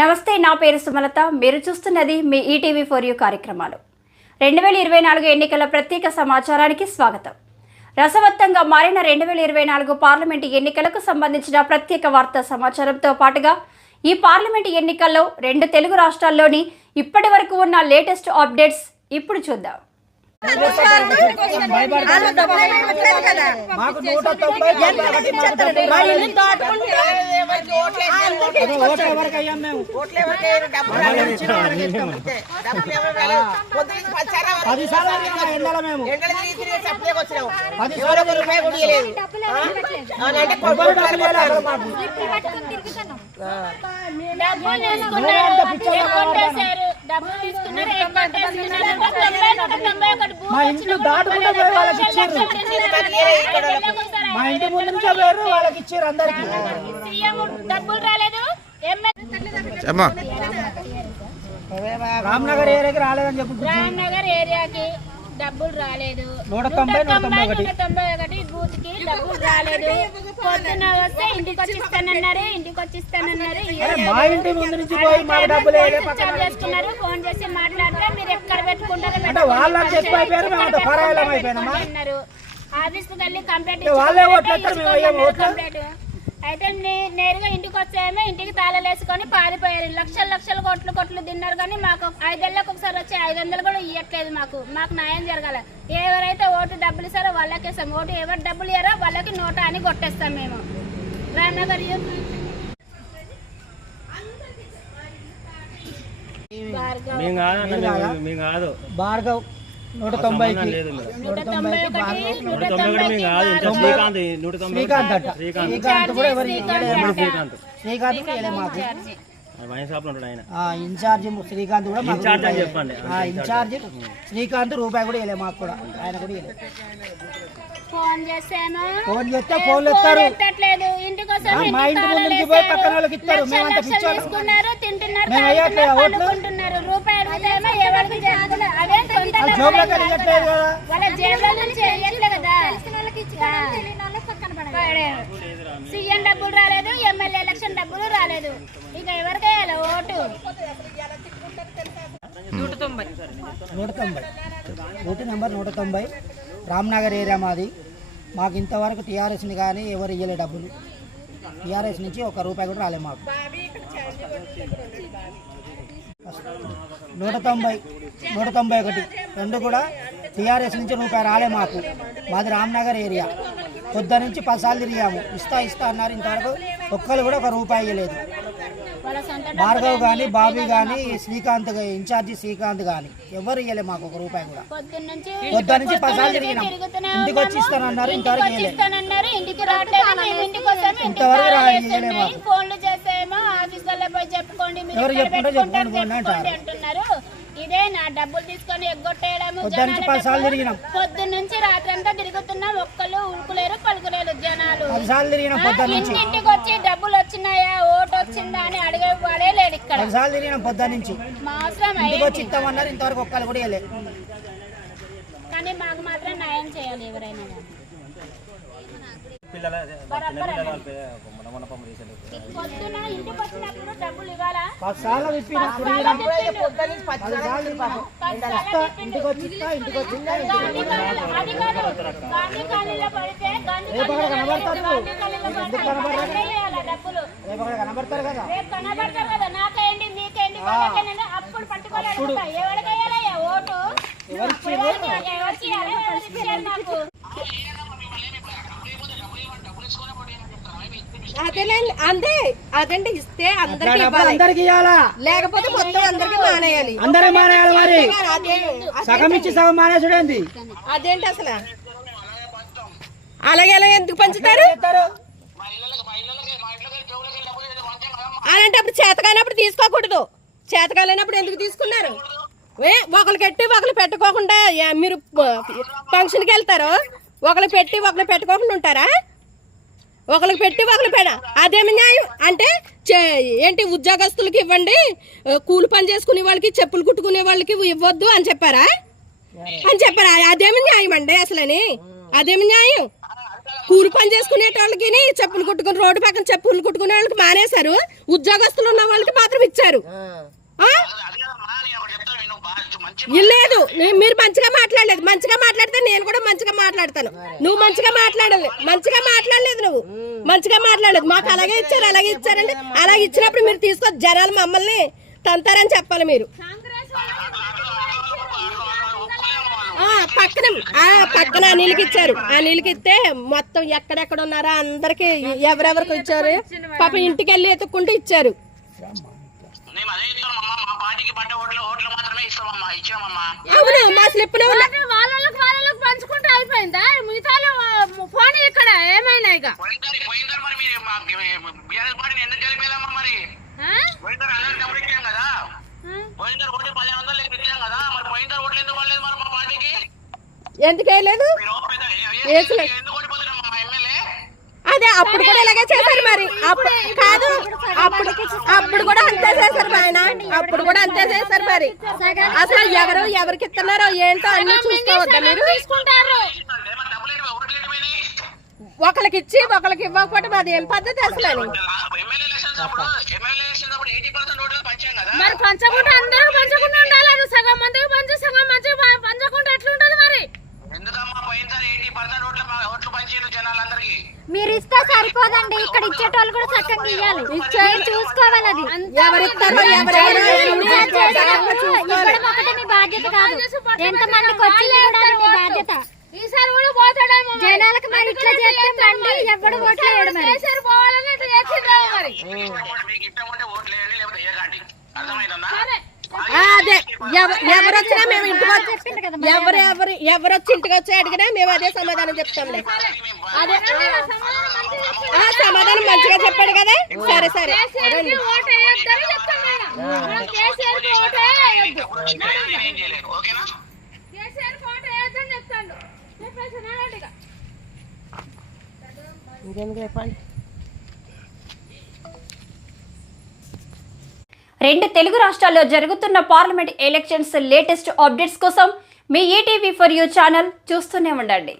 నమస్తే, నా పేరు సుమలత. మీరు చూస్తున్నది మీ ఈటీవీ ఫర్ యూ కార్యక్రమాలు. 2024 ఎన్నికల ప్రత్యేక సమాచారానికి స్వాగతం. రసవత్తంగా మారిన 2024 పార్లమెంటు ఎన్నికలకు సంబంధించిన ప్రత్యేక వార్తా సమాచారంతో పాటుగా ఈ పార్లమెంటు ఎన్నికల్లో 2 తెలుగు రాష్ట్రాల్లోని ఇప్పటి వరకు ఉన్న లేటెస్ట్ అప్డేట్స్ ఇప్పుడు చూద్దాం. మా ఇంట్లో దాటుకుంటే వాళ్ళకి ఇచ్చారు. మా ఇంటి ముందు నుంచే వేరు వాళ్ళకి ఇచ్చారు అందరికి. రామ్నగర్ ఏరియాకి రాలేదని చెప్పి రామ్నగర్ ఏరియాకి డబ్బులు రాలేదు. 191 బూత్ కి డబ్బులు రాలేదు. పొద్దున వస్తే ఇంటికి వచ్చిస్తానన్నారు. మా ఇంటి ముందు నుంచి పోయి మాకు డబ్బులు చేసుకున్నారు. ఫోన్ చేసి మాట్లాడితే మీరు ఎక్కడ పెట్టుకుంటారో అన్నారు. ఆఫీస్ వెళ్ళి కంప్లైంట్ అయితే నేరుగా ఇంటికి వచ్చాయేమో ఇంటికి తాళలేసుకొని పారిపోయారు. లక్షల కోట్లు తిన్నారు. కానీ మాకు 5 ఏళ్ళకి ఒకసారి వచ్చి 500 కూడా ఇవ్వట్లేదు. మాకు న్యాయం జరగాలి. ఎవరైతే ఓటు డబ్బులు ఇస్తారో వాళ్ళకి ఇస్తాం. ఓటు ఎవరు డబ్బులు ఇయ్యారో వాళ్ళకి నోటా అని కొట్టేస్తాం. మేము రామ్నగర్ భార్గవ్ 190 శ్రీకాంత్ కూడా ఇన్ఛార్జ్ శ్రీకాంత్ కూడా ఇన్ఛార్జ్ శ్రీకాంత్ రూపాయి కూడా ఇవ్వలే. మాకు కూడా ఆయన కూడా ఫోన్ చేస్తాను. ఫోన్ చేస్తే ఫోన్లు ఎత్తారు. ఇంటికి మా ఇంటి ముందు నుంచి పోయి పక్కన వాళ్ళకి ఇస్తారు. మేమంతా తీసుకున్నారు, తింటున్నారు, రూపాయి సీఎం డబ్బులు రాలేదు. ఎమ్మెల్యే ఎలక్షన్ డబ్బులు రాలేదు. ఇక ఎవరికి వేయాలి vote? 190 vote number 190 Ramnagar area మాది. మాకు ఇంతవరకు టీఆర్ఎస్ని కానీ ఎవరు ఇవ్వలే డబ్బులు. టీఆర్ఎస్ నుంచి 1 రూపాయి కూడా రాలే మాకు. 191 2 కూడా టీఆర్ఎస్ నుంచి రూపాయి రాలే మాకు. మాది రామ్నగర్ ఏరియా. పొద్దు నుంచి 10 సార్లు తిరిగాము. ఇస్తా అన్నారు. ఇంతవరకు ఒక్కరు కూడా 1 రూపాయి ఇవ్వలేదు. భార్గవ్ కానీ బాబీ కానీ శ్రీకాంత్ ఇన్ఛార్జి శ్రీకాంత్ కానీ ఎవరు ఇవ్వలే మాకు 1 రూపాయి కూడా. పొద్దు నుంచి 10 సార్లు తిరిగినాం. ఇంటికి వచ్చి ఇస్తానన్నారు. ఇంతవరకు ఇవ్వలేదు. ఇంతవరకు ఇవ్వలే మాకు. ఎవరు చెప్పుకుంటే చెప్పుకోండి అంటారు. ఇదే నా డబ్బులు తీసుకొని ఎగ్గొట్టేయడము. పొద్దు నుంచి రాత్రి అంతా తిరుగుతున్నాం. ఒక్కళ్ళు ఉరుకులేరు పలుకులేరు జనాలు. ఇంటికి వచ్చి డబ్బులు వచ్చినాయా, ఓటు వచ్చిందా అని అడిగేవాడే లేడు ఇక్కడ. ఇస్తామన్నారు. ఇంతవరకు ఒక్కళ్ళు కూడా ఇవ్వలేదు. కానీ మాకు మాత్రం న్యాయం చేయాలి ఎవరైనా. పొద్దున ఇంటికి వచ్చినప్పుడు డబ్బులు ఇవ్వాలా? కనబడతారు కదా, నాకేంటి మీకేంటి అప్పుడు పట్టుకోలేదు. ఎవరికయ్యాలయ్యా ఓటు? నాకు అదేనండి, అదంటే ఇస్తే అందరికి లేకపోతే మొత్తం అందరికి మానేయాలి. మరి సగం ఇచ్చి సగం మానేసుడేంది? అదేంటి అసలు? అలాగే ఎందుకు పంచుతారు? అలాంటి అప్పుడు చేతకానప్పుడు తీసుకోకూడదు. చేతకాలేనప్పుడు ఎందుకు తీసుకున్నారు? ఒకరు పెట్టి ఒకరు పెట్టుకోకుండా మీరు ఫంక్షన్కి వెళ్తారు. ఒకరు పెట్టి ఒకరు పెట్టుకోకుండా ఉంటారా? ఒకరికి పెట్టి ఒకరు పెడ అదేమి న్యాయం? అంటే ఏంటి ఉద్యోగస్తులకి ఇవ్వండి, కూలి పని చేసుకునే వాళ్ళకి, చెప్పులు కుట్టుకునే వాళ్ళకి ఇవ్వద్దు అని చెప్పారా? అదేమి న్యాయం అండి అసలని? అదేమి న్యాయం? కూలి పని చేసుకునేటోళ్ళకి చెప్పులు కుట్టుకుని రోడ్డు పక్కన చెప్పులు కుట్టుకునే వాళ్ళకి మానేశారు, ఉద్యోగస్తులు ఉన్న వాళ్ళకి మాత్రం ఇచ్చారు. ఇచ్చారు ఆ? లేదు మీరు మంచిగా మాట్లాడలేదు. మంచిగా మాట్లాడితే నేను కూడా మంచిగా మాట్లాడతాను. నువ్వు మంచిగా మాట్లాడలేదు. మంచిగా మాట్లాడలేదు. నువ్వు మంచిగా మాట్లాడలేదు. మాకు అలాగే ఇచ్చారంటే అలాగే ఇచ్చినప్పుడు మీరు తీసుకో జనాలు మమ్మల్ని తంతారని చెప్పాలి మీరు. పక్కన అనిల్కి ఇచ్చారు. అనిల్కి ఇస్తే మొత్తం ఎక్కడెక్కడ ఉన్నారో అందరికి ఎవరెవరికి ఇచ్చారు పాపం ఇంటికి వెళ్ళి ఎత్తుక్కుంటూ ఇచ్చారు. అవును మా స్లిప్ వాళ్ళకి పంచుకుంటే అయిపోయిందా? మిగతా ఫోన్ ఇక్కడ ఏమైనా ఇక ఎందుకు వేయలేదు? అదే అప్పుడు కూడా ఇలాగే చేశారు మరి. కాదు అప్పుడు కూడా అంతే చేశారు ఆయన. అప్పుడు కూడా అంతే చేశారు మరి. అసలు ఎవరికి ఇస్తున్నారో ఏంటో అన్ని చూసుకోవద్దా మీరు? ఒకరికి ఇచ్చి ఒకరికి ఇవ్వకపోవడం అది ఏం పద్ధతి అసలు? మరి పంచకుండా అందరూ పంచకుండా ఉండాలి. అది సగం మందికి పంచి సగం మంచిగా పంచకుండా ఎట్లుంటది మరి? మీరు ఇస్తే సరిపోదండి, ఇక్కడ ఇచ్చేటోళ్ళు కూడా చక్కగా ఇవ్వాలి, చూసుకోవాలి. అది ఎవరిస్తారో ఒకటి మీ బాధ్యత కాదు, ఎంత మందికి వచ్చింది కూడా అది మీ బాధ్యత. ఈసారి కూడా పోతాడేమో జనాలకు మరి ఇట్లా చేస్తే మండి ఎవడు ఓట్లు వేయడు మరి. పోవాలని ఇట్లా చేసిండ్రావు మరి. అదే ఎవరు వచ్చినా మేము ఇంటికి ఎవరు వచ్చి ఇంటికి వచ్చి అడిగినా మేము అదే సమాధానం చెప్తాంలే. అదే సమాధానం మంచిగా చెప్పాడు కదా. సరే సరే ఓటు వేయొద్దని చెప్తాను నేను. కేసీఆర్ ఓటు వేయొద్దు, కేసీఆర్ ఓటు వేయొద్దని చెప్తాను. ఇంకెందుకు చెప్పండి. 2 తెలుగు రాష్ట్రాల్లో జరుగుతున్న పార్లమెంట్ ఎలక్షన్స్ లేటెస్ట్ అప్డేట్స్ కోసం మీ ఈటీవీ ఫర్ యూ ఛానల్ చూస్తూనే ఉండండి.